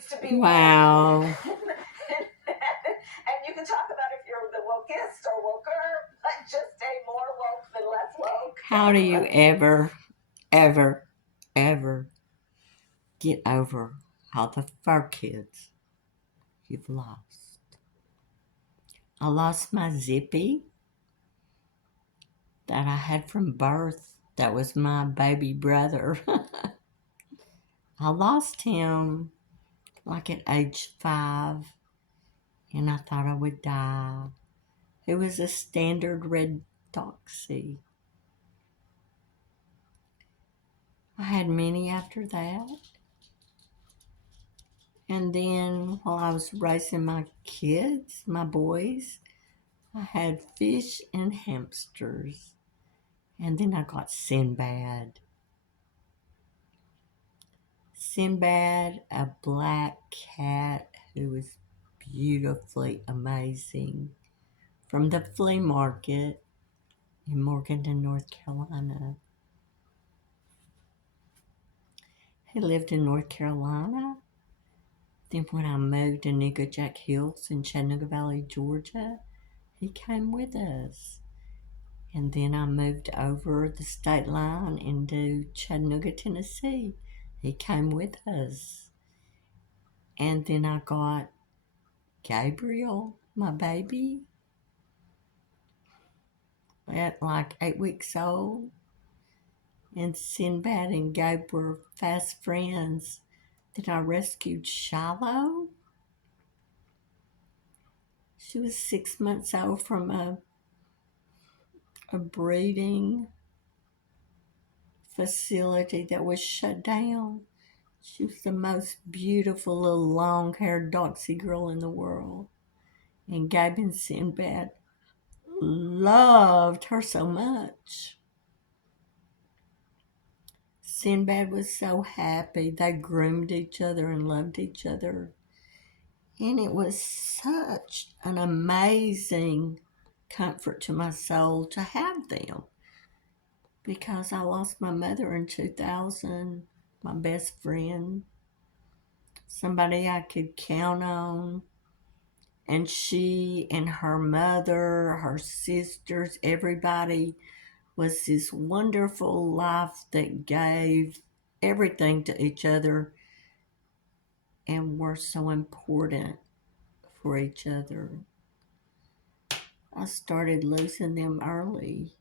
needs to be Wow. woke. And you can talk about if you're the wokest or woker, but just stay more woke than less woke. How do you ever, ever get over all the fur kids you've lost? I lost my Zippy that I had from birth. That was my baby brother. I lost him like at age 5, and I thought I would die. It was a standard red doxy. I had many after that. And then while I was raising my kids, my boys, I had fish and hamsters. And then I got Sinbad. Sinbad, a black cat who was beautifully amazing, from the flea market in Morganton, North Carolina. He lived in North Carolina. Then when I moved to Nickajack Hills in Chattanooga Valley, Georgia, he came with us. And then I moved over the state line into Chattanooga, Tennessee. He came with us. And then I got Gabriel, my baby, at like 8 weeks old. And Sinbad and Gabe were fast friends. Then I rescued Shiloh. She was 6 months old from a breeding facility that was shut down. She was the most beautiful little long-haired doxy girl in the world. And Gabe and Sinbad loved her so much. Sinbad was so happy. They groomed each other and loved each other. And it was such an amazing comfort to my soul to have them, because I lost my mother in 2000, my best friend, somebody I could count on. And she and her mother, her sisters, everybody was this wonderful life that gave everything to each other and were so important for each other. I started losing them early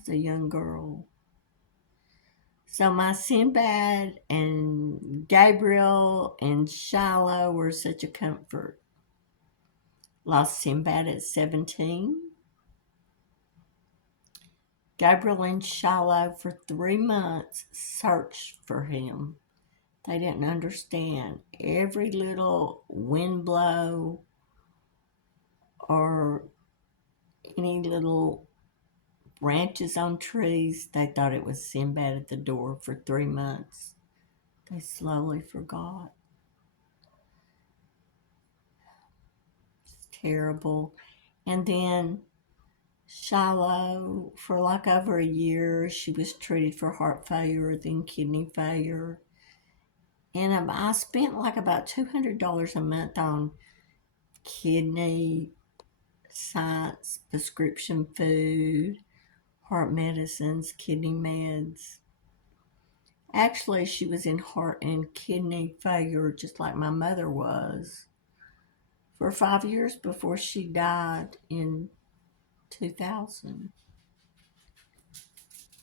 as a young girl. So my Sinbad and Gabriel and Shiloh were such a comfort. Lost Sinbad at 17. Gabriel and Shiloh for 3 months searched for him. They didn't understand. Every little wind blow or any little branches on trees, they thought it was Sinbad at the door for 3 months. They slowly forgot. It's terrible. And then Shiloh, for like over a year, she was treated for heart failure, then kidney failure. And I spent like about $200 a month on kidney science, prescription food, heart medicines, kidney meds. Actually, she was in heart and kidney failure just like my mother was for 5 years before she died in 2000.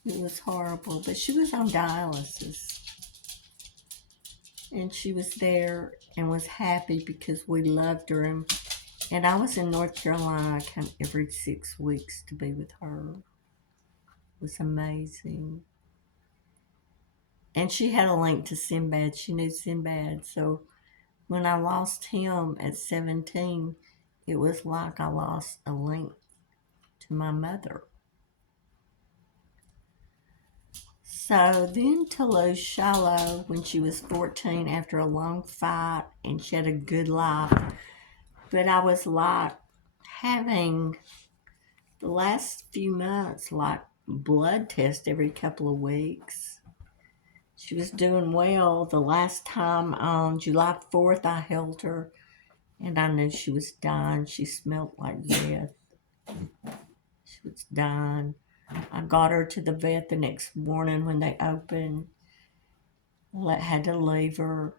It was horrible, but she was on dialysis. And she was there and was happy because we loved her. And I was in North Carolina. I come every 6 weeks to be with her. It was amazing. And she had a link to Sinbad. She knew Sinbad. So when I lost him at 17, it was like I lost a link to my mother. So then to lose Shiloh when she was 14 after a long fight, and she had a good life. But I was like having the last few months like blood test every couple of weeks. She was doing well. The last time on July 4th, I held her and I knew she was dying. She smelled like death. She was dying. I got her to the vet the next morning when they opened. Had to leave her.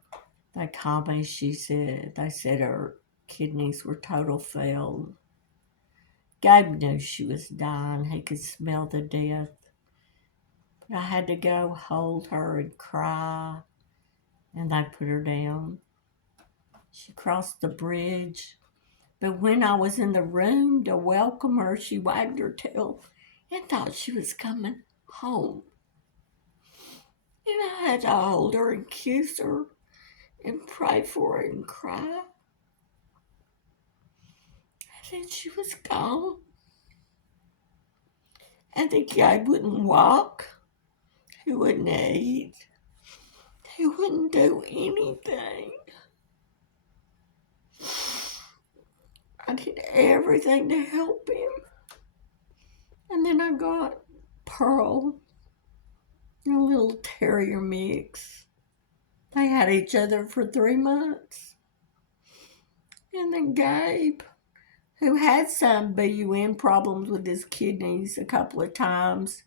They called me. They said her kidneys were total failed. Gabe knew she was dying. He could smell the death. But I had to go hold her and cry, and they put her down. She crossed the bridge. But when I was in the room to welcome her, she wagged her tail and thought she was coming home. And I had to hold her and kiss her and pray for her and cry. And then she was gone. And the guy wouldn't walk. He wouldn't eat. He wouldn't do anything. I did everything to help him. And then I got Pearl, a little terrier mix. They had each other for 3 months. And then Gabe, who had some BUN problems with his kidneys a couple of times,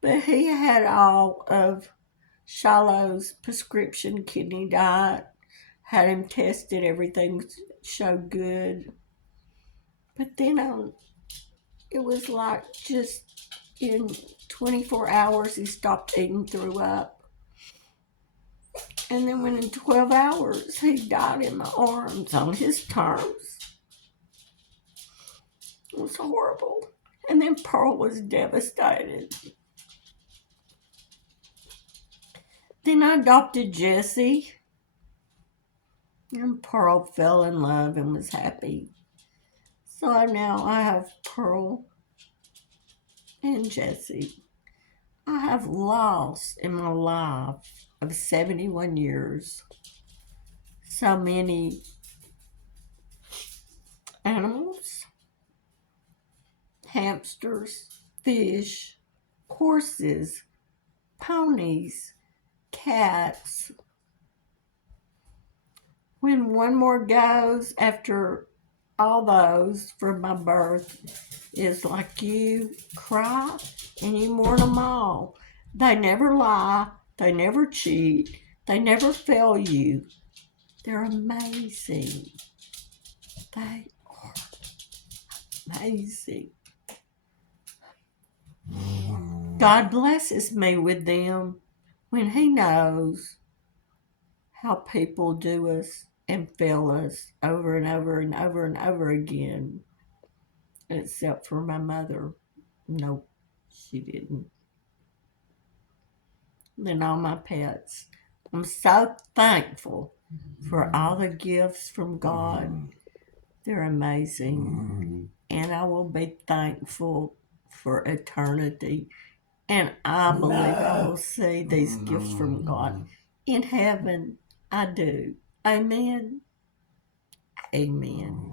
but he had all of Shiloh's prescription kidney diet, had him tested, everything showed good. But then it was like just in 24 hours he stopped eating, threw up. And then within 12 hours he died in my arms on his terms. It was horrible. And then Pearl was devastated. Then I adopted Jessie. And Pearl fell in love and was happy. So now I have Pearl and Jessie. I have lost in my life of 71 years so many animals, hamsters, fish, horses, ponies, cats. When one more goes after all those from my birth, is like you cry and you mourn them all. They never lie. They never cheat. They never fail you. They're amazing. They are amazing. God blesses me with them when He knows how people do us and fail us over and over and over and over again. Except for my mother. Nope, she didn't. Then all my pets. I'm so thankful for all the gifts from God. They're amazing. And I will be thankful for eternity. And I believe I will see these gifts from God in heaven. I do. Amen. Amen.